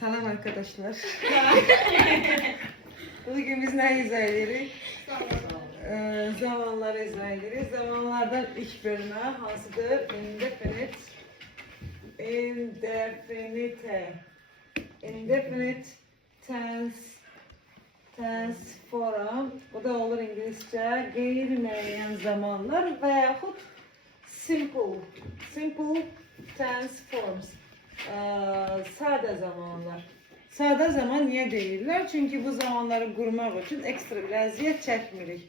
Salam arkadaşlar. Bugün biz ne izleyirik? Zamanları izleyirik. Zamanlardan ilk bölümü hansıdır? Indefinite tense form. Bu da olur İngilizce gayrimeyen zamanlar veyahut simple tense forms. Sadə zamanlar. Sadə zaman niyə deyirlər? Çünki bu zamanları qurmaq üçün ekstra bir əziyyət çəkmirik.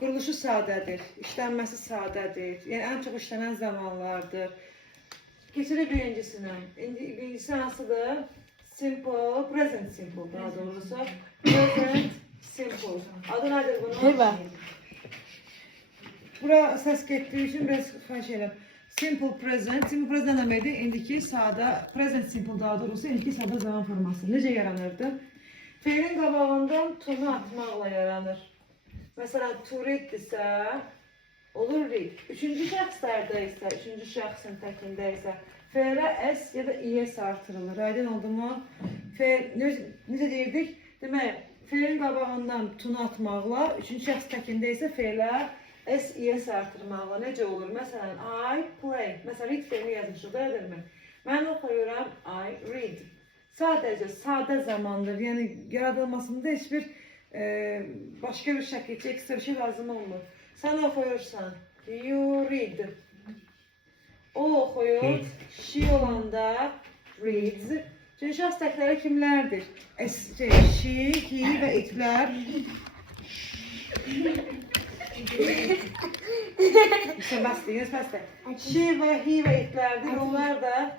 Quruluşu sadədir, işlənməsi sadədir. Yəni ən çox işlənən zamanlardır. Keçirik birincisine. Birincisi hansıdır? Simple, present simple daha doğrusu. Present simple. Adı nədir bunun? Heba. Bura səs getdiyi üçün biraz xahiş edirəm. Simple present nə deməkdir? İndiki sadə, present simple daha doğrusu indiki sadə zaman forması. Necə yaranırdı? Feilin qabağından tunu atmaqla yaranır. Məsələn, to readdirsə, olur read. Üçüncü şəxslərdə isə, üçüncü şəxsin təkində isə feilə s ya da es artırılır. Aydın oldu mu? Feil, necə deyirdik? Demək, feilin qabağından tunu atmaqla, üçüncü şəxs təkində isə feilə S-es artırmaqla necə olur? Məsələn, I play. Məsələn, read feilini yazmışıq, deyilmi? Mən oxuyuram, I read. Sadəcə, sadə zamandır. Yəni, yaradılmasında heç bir başqa bir şəkildə ekstra bir şey lazım olmur. Sən oxuyursan, you read. O oxuyur, she olanda reads. Çünki şəxs təkləri kimlərdir? She, he və itlər. İşte bastıyız bastı. She ve he ve itlerdir. Onlar da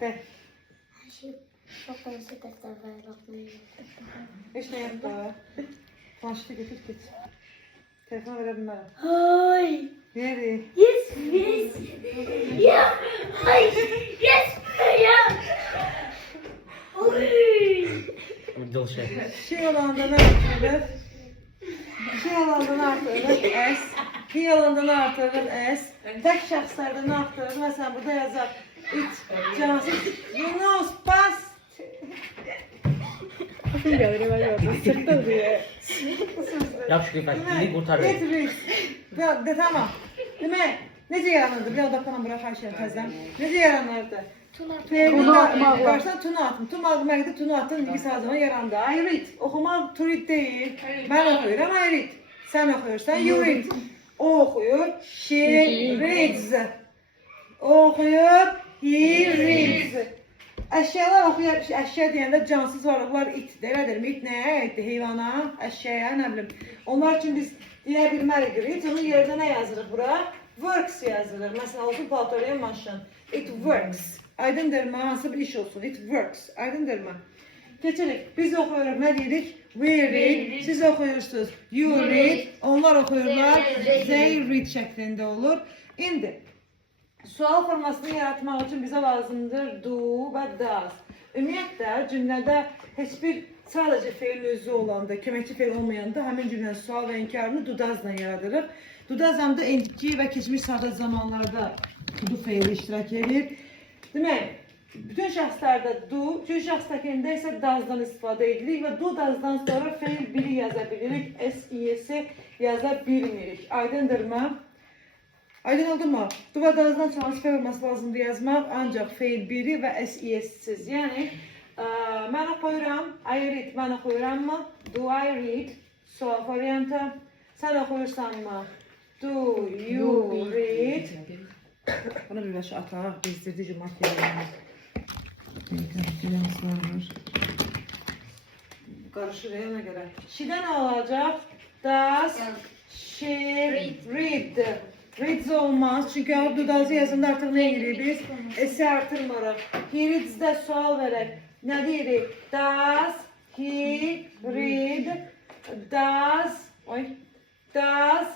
de. Hiç ne yaptı? Planşeti getir git. Telefon verelim bana. Hi. Nereye? Yes, yes. Yeah. Hi. Yes, yeah. Oy. Şey olandan artırılır. Şey olandan artırılır S. He olandan artırılır S. Tek şəxslərdən artırılır. Mesela burada yazar. It, cansız, Yunus, bas. Bakın gelirim ben gördüm. Sıktım diye. Yap şu dikkatli kurtar. It reads. De tamam. Demək, necə yaranırdı? Bir odaqdan bura xahiş edirəm təzdən. Necə yaranırdı? Tunu atmaq. Başdan tunu atın. Tunu atmaq tunu atın. İndiki zaman yarandı. I read. Oxumaq to read deyil. Mən oxuyuram. I read. Sən oxuyursan. You read. O oxuyur. She reads. O oxuyur. He reads. Əşyalar oxuyur. Əşya deyəndə cansız varlıqlar itdir. Elədirmi? İt nəyə aiddir? Heyvana, əşyaya, nə bilim. Onlar üçün biz deyə bilmərik. Read. Onun yerində nə yazırıq bura? Works yazılır. Mesela olsun paltoya maşın. It works. Aydındır mı? Hansı bir iş olsun. It works. Aydındır mı? Geçelim. Biz okuyoruz. Ne dedik? We read. Siz okuyorsunuz. You read. Onlar okuyorlar. They read şeklinde olur. İndi. Sual formasını yaratmak için bize lazımdır do ve does. Ümumiyyətlə cümlədə heç bir sadece feil özü olanda, köməkçi feil olmayanda həmin cümlənin sual və inkarını do does'la yaradırıq. Do does həm də indiki və keçmiş sadə zamanlarda do feili iştirak edir. Demək, bütün şəxslərdə do, üçüncü şəxs təkində isə does'dan istifadə edirik və do does'dan sonra feil biri yaza bilirik, S-i-s yaza bilmirik. Aydındır mı? Aydın oldu mu? Do və does'dan sonra feil olması lazımdır yazmaq, ancaq feil biri və S-i-s-siz. Yəni, mən oxuyuram, I read, mən oxuyuram mı? Do I read? Sual variantı. Sən oxuyursan mı? Do you read? Bunu bir başa ataq, bezdirdi cümat yerlərini. Qarışır yana görə. She-də nə olacaq? Does she read? Reads olmaz, çünki do does'ı yazında artıq nə edirik biz? S-i artırmırıq. He reads-də sual verək. Nə deyirik? Does he read? Does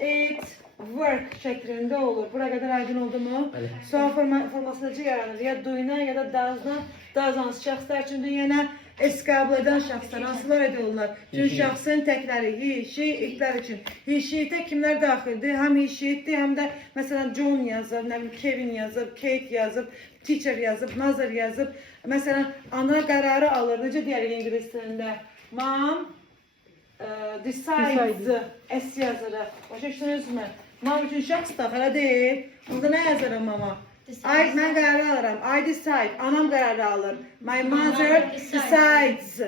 it work şeklinde olur. Buraya kadar aydın oldu mu? Evet. Sual forması necə yaranır? Ya do ilə ya da does'dan. Does hansı şəxslər üçündür? Yenə S qəbul edən şəxslər hansılar ediyorlar? Tüm şəxsin təkləri, he, she, itlər üçün. He, she-də kimlər daxildir? Həm he, she-dir, həm də məsələn John yazıb, nə bilim Kevin yazıb, Kate yazıb, teacher yazıb, mother yazıb. Məsələn, ana qərarı alır. Necə deyərik ingilis dilində? Mom decides, S yazırıq. Başa düşdünüzmü? Mom üçün şəxs da hələ deyil. Onda nə yazırım mama? Mən qərar alıram. I decide. Anam qərar alır. My mother decides.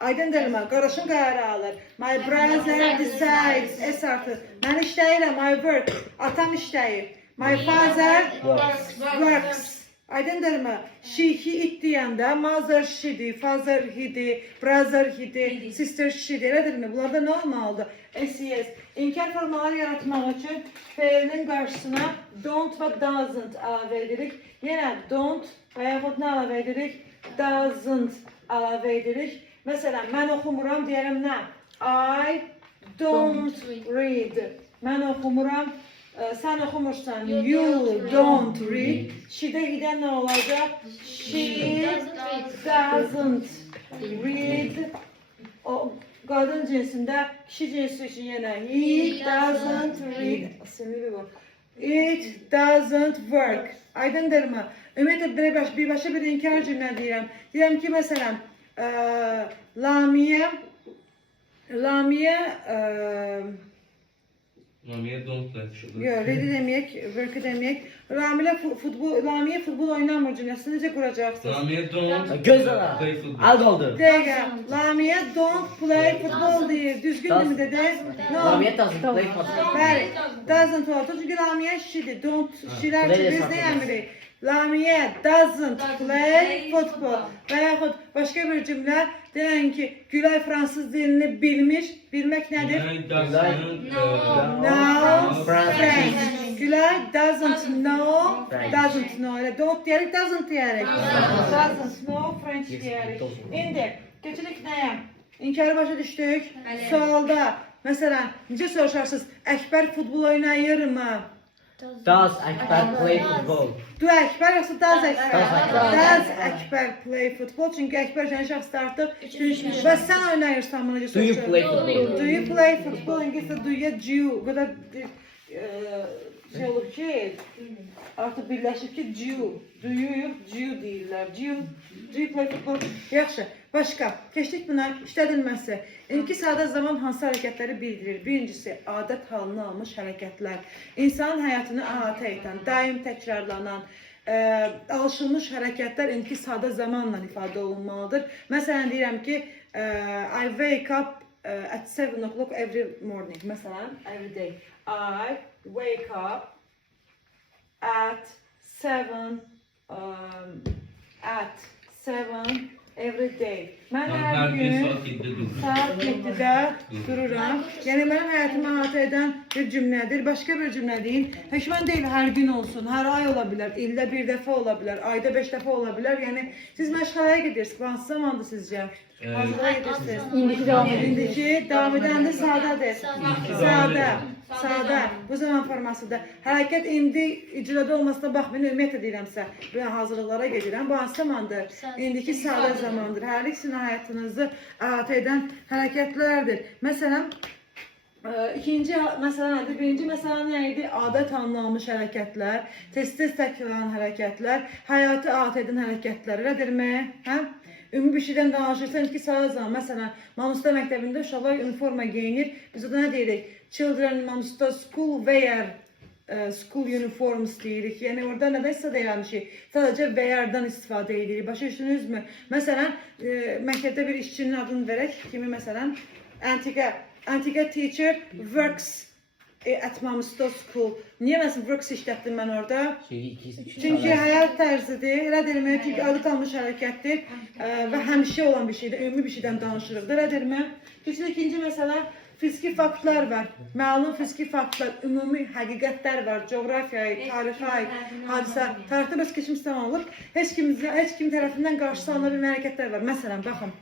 Aydındırmı? Qardaşım qərar alır. My brother decides. S artı. Mən işləyirəm. I work. Atam işləyir. My father works. Aydındırmı? She, he, it deyəndə mother she'dir, father he'dir, brother he'dir, sister she'dir. Elədirmi? Bunlarda nə olmalıdır? SES. İnkar formaları yaratmaq üçün feilinin qarşısına don't və doesn't əlavə edirik. Yenə don't və yaxud nə əlavə edirik? Doesn't əlavə edirik. Məsələn, mən oxumuram deyərəm nə? I don't read. Mən oxumuram. Sən oxumursan, you don't read. She-də idən nə olacaq? She doesn't read. O qadın cinsində, kişi cinsi üçün yenə he doesn't read. It doesn't work. Aydındırmı? Ümumiyyətlə birbaşa bir inkar cümlə deyirəm. Deyirəm ki, məsələn, Lamiyə don't let sugar. Yox, ready deməyək, work-ı deməyək. Lamiyə futbol oynamır cümləsini necə quracaqsınız? Lamiyə don't Göz ara. play football. Az oldu. Dəqiqə, Lamiyə don't play football deyir. Düzgün mi dediniz? Lamiyə doesn't play football. Bəli, doesn't oldu. Çünki Lamiyə şidir. Don't şilər üçün biz nə əmirik? Lamiyə doesn't play football. Və yaxud başqa bir cümlə deyən ki, Gülay fransız dilini bilmiş. Bilmək nədir? No French. Gülay doesn't know. Elə don't deyərik, doesn't deyərik. Doesn't know French deyərik. İndi keçirik nəyə? İnkarı başa düşdük. Sualda, məsələn, necə soruşarsınız? Əkbər futbol oynayırmı? Does Akbar play football? Do Əkbər yoxsa does Əkbər? Does Does Əkbər play football? Çünki Əkbər üçün şəxs artıq. Və sən oynayırsan bunu necə Do you play soruşursan? football? Do you play football? İngiliscə do you do? O qədər şey olur ki, artıq birləşib ki, do you yox, deyirlər. Do you play football? Yaxşı. Başqa. Keçdik buna işlədilməsi. İlki sadə zaman hansı hərəkətləri bildirir? Birincisi, adət halını almış hərəkətlər. İnsanın həyatını əhatə edən, daim təkrarlanan, alışılmış hərəkətlər ilki sadə zamanla ifadə olunmalıdır. Məsələn, deyirəm ki, I wake up at 7 o'clock every morning. Məsələn, every day. I wake up at 7 every day. Mən hər gün saat 7-də dururam. Yəni mənim həyatımı əhatə edən bir cümlədir. Başqa bir cümlə deyin. Hökmən deyil, hər gün olsun, hər ay ola bilər, ildə bir dəfə ola bilər, ayda 5 dəfə ola bilər. Yəni siz məşğələyə gedirsiniz. Hansı zamandır sizcə? Hazırlığa gedirsiniz. İndiki davam edəndə sadədir. Sadə. Bu zaman formasıdır. Hərəkət indi icrada olmasına baxmayın, ümumiyyətlə deyirəmsə, mən hazırlıqlara gedirəm. Bu hansı zamandır? İndiki sadə zamandır. Hər ikisinin həyatınızı əhatə edən hərəkətlərdir. Məsələn, ikinci məsələ nədir? Birinci məsələ nə idi? Adət anlanmış hərəkətlər, tez-tez təkrarlanan hərəkətlər, həyatı əhatə edən hərəkətlər. Elədirmi? Ümumi bir şeydən danışırsan ki, sadə zaman, məsələn, Mamusta məktəbində uşaqlar uniforma geyinir. Biz o da nə deyirik? Children Mamusta school wear school uniforms deyirik. Yəni orada nədənsə deyilmişik. Sadəcə wear-dan istifadə edirik. Başa düşdünüzmü? Məsələn, məktəbdə bir işçinin adını verək. Kimi məsələn? Antiqa teacher works at Mamusta school. Niyə məsələn works işlətdim mən orada? Çünki həyat tərzidir, elədirmi? Çünki adı qalmış hərəkətdir və həmişə olan bir şeydir, ümumi bir şeydən danışırıq. Elədirmi? Keçin ikinci məsələ, fiziki faktlar var. Məlum fiziki faktlar, ümumi həqiqətlər var. Coğrafiya, tarixi, hadisə, tarixdə bəs keçmiş zaman olur. Heç kim tərəfindən qarşısı alınan bir hərəkətlər var. Məsələn, baxın.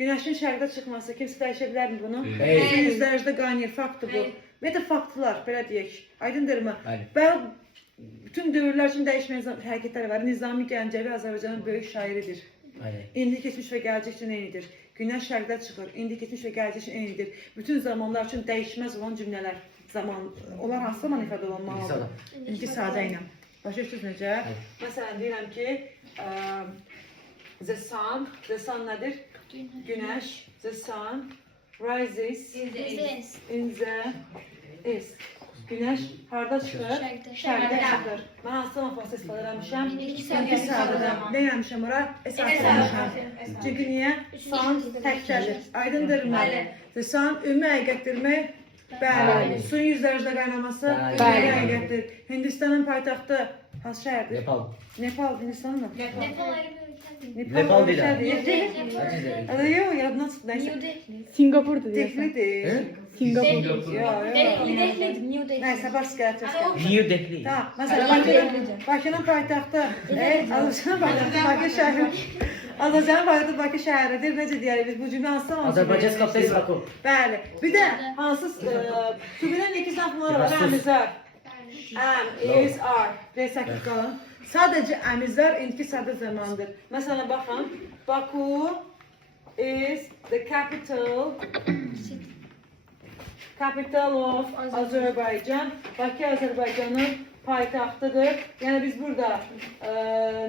Günəşin şərqdə çıxması, kimsə dəyişə bilərmi bunu? Yüzlərcə qaynayır, faktdır bu. Ümumiyyətlə faktlar, belə deyək. Aydındırmı? Və bütün dövrlər üçün dəyişməyən hərəkətlər var. Nizami Gəncəvi Azərbaycanın böyük şairidir. Aynen. İndi, keçmiş ve gelecek için eynidir. Güneş şərqdə çıxır. İndi, keçmiş ve gelecek için eynidir. Bütün zamanlar için değişmez olan cümleler. Zaman, onlar hansı zaman ifadə olunmalıdır? İndiki sadə ilə. Başa düşdünüz necə? Məsələn, deyirəm ki, the sun nədir? Güneş, the sun rises in the east. Güneş harda çıxır? Şərqdə çıxır. Mən hansı zaman fasilə istifadə eləmişəm? İndiki sadədə. Nə eləmişəm ora? Əsas eləmişəm. Çünki niyə? Sun təkcədir. Aydındırmı? The sun ümumi həqiqətdirmi? Bəli. Suyun 100 dərəcədə qaynaması? Bəli. Həqiqətdir. Hindistanın paytaxtı hansı şəhərdir? Nepal. Nepal, Hindistanın mı? Nepal değil ha. Adı yok, yadına tuttu. Neyse. Singapur'da diyorsun. Deflidir. Singapur. Yok. Neyse, başka yapacağız. New Delhi. Tamam, mesela Bakı'nın paytaxtı, Azərbaycanın paytaxtı Bakı şəhəri. Azərbaycanın paytaxtı Bakı şəhəridir. Necə deyərik biz bu cümlə hansı zaman? Azerbaycan kapitaliz Baku. Bəli. Bir də hansı Tübünün iki sınıfları var. Əmizlər. Is, are. Desək qalın. Sadəcə əmizlər indiki sadə zamandır. Məsələn, baxın. Baku is the capital of Azerbaycan. Bakı Azərbaycanın paytaxtıdır. Yəni biz burada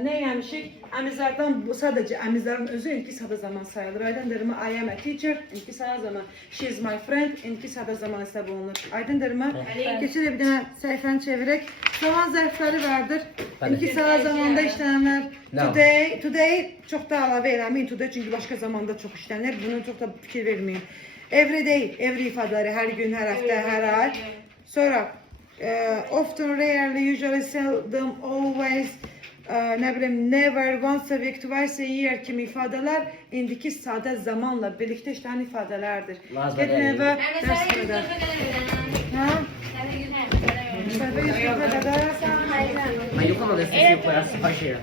nə eləmişik? Əmizlərdən sadəcə əmizlərin özü indiki sadə zaman sayılır. Aydındırmı? I am a teacher, indiki sadə zaman. She is my friend, indiki sadə zaman hesab olunur. Aydındırmı? Keçirik bir dənə səhifəni çevirək. Zaman zərfləri vardır. İndiki sadə zamanda işlənənlər. Today çox da əlavə eləməyin. Today çünki başqa zamanda çox işlənir. Buna çox da fikir verməyin. Every day, every ifadələri hər gün, hər həftə, hər ay. Sonra often, rarely, usually, seldom, always, nə bilim, never, once a week, twice a year kimi ifadələr indiki sadə zamanla birlikdə işlənən ifadələrdir. Gedin evə dərs qədər. Ha? Səhvə 100 qədər. Mas eu como desse tipo, era só cheira.